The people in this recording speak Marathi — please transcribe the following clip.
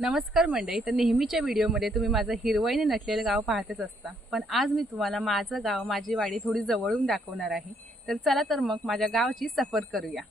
नमस्कार मंडळी, तर नेहमीच्या व्हिडिओमध्ये तुम्ही माझं हिरवळीने नटलेलं गाव पाहतच असता, पण आज मी तुम्हाला माझं गाव, माझी वाडी थोडी जवळून दाखवणार आहे। तर चला तर मग माझ्या गावाची सफर करूया।